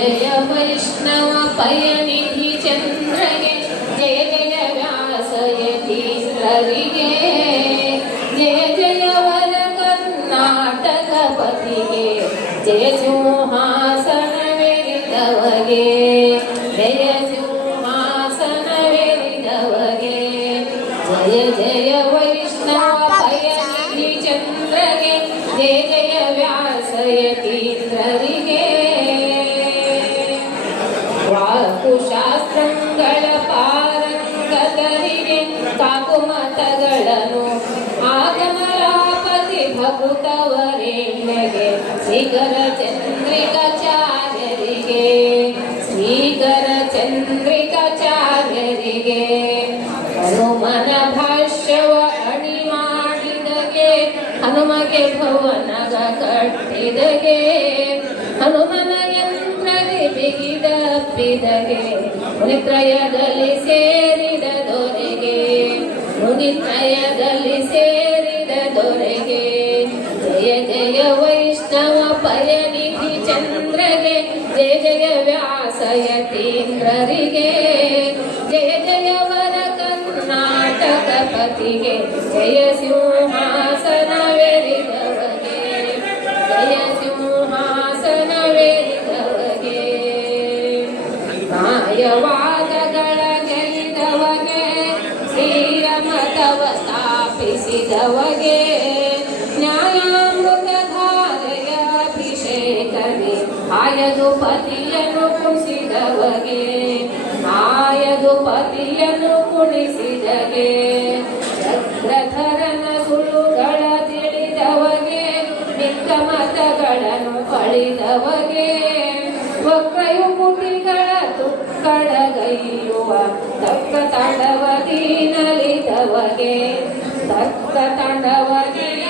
जय वैष्णव पयनिधि चन्द्रगे जय जय ये जय जय वर कर्णाटकपतिगे जय सिंहासनविरितवगे जय सिंहासनविरितवगे जय जय वैष्णव पयनिधि चन्द्रगे जय जय व्यासयति। ಭಗುತವರೇಣ್ಯಗೆ ಶ್ರೀಗರ ಚಂದ್ರಿಕಾಚಾರ್ಯರಿಗೆ ಶ್ರೀಗರ ಚಂದ್ರಿಕಾಚಾರ್ಯರಿಗೆ. ಹನುಮನ ಭಾಷ್ಯವ ಅಣಿ ಮಾಡಿದಗೆ, ಹನುಮಗೆ ಭವನಗ ಕಟ್ಟಿದಗೆ, ಹನುಮನ ಯಂತ್ರಗೆ ಬಿಗಿದಪ್ಪಿದಗೆ ಮುನಿತ್ರಯದಲ್ಲಿ ಸೇರಿದ ದೊರೆಗೆ ಮುನಿತ್ರಯದಲ್ಲಿ ಪಯನಿಧಿ ಚಂದ್ರಗೆ, ಜಯ ಜಯ ವ್ಯಾಸಯತೀಂದ್ರರಿಗೆ ಜಯ ಜಯ ವರ ಕರ್ನಾಟಕ ಪತಿಗೆ, ಜಯ ಸಿಂಹಾಸನವೆರಿದವಗೆ ಜಯ ಸಿಂಹಾಸನವೆರಿದವಗೆ. ಮಾಯವಾದಗಳ ಗೆಲ್ಲದವಗೆ ಶ್ರೀರಮತವ ಸ್ಥಾಪಿಸಿದವಗೆ, ನ್ಯಾಯಾಮೃತ ಆಯದು ಪತಿಯನ್ನು ಕುಣಿಸಿದವಗೆ, ಆಯದು ಪತಿಯನ್ನು ಕುಣಿಸಿದಗೆ ಚಂದ್ರಧರನ ಸುಳುಗಳ ತಿಳಿದವಗೆ, ಮಿಕ್ಕ ಮತಗಳನ್ನು ಪಳಿದವಗೆ. ಒಕ್ಕಯು ಕುಟಿಗಳ ತುಕ್ಕಡಗೈಯುವ ತಕ್ಕ ತಂಡವ ದೀನಲಿದವಗೆ ತಕ್ಕ ತಂಡವದಿ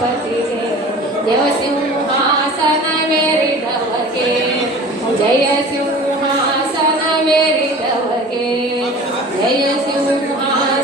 ಗಣಪತಿಗೆ ಜಯ ಸಿಂಹಾಸನವೇರಿದವಗೆ ಜಯ ಸಿಂಹಾಸನವೇರಿದವಗೆ ಜಯ ಸಿಂಹಾಸನವೇರಿದವಗೆ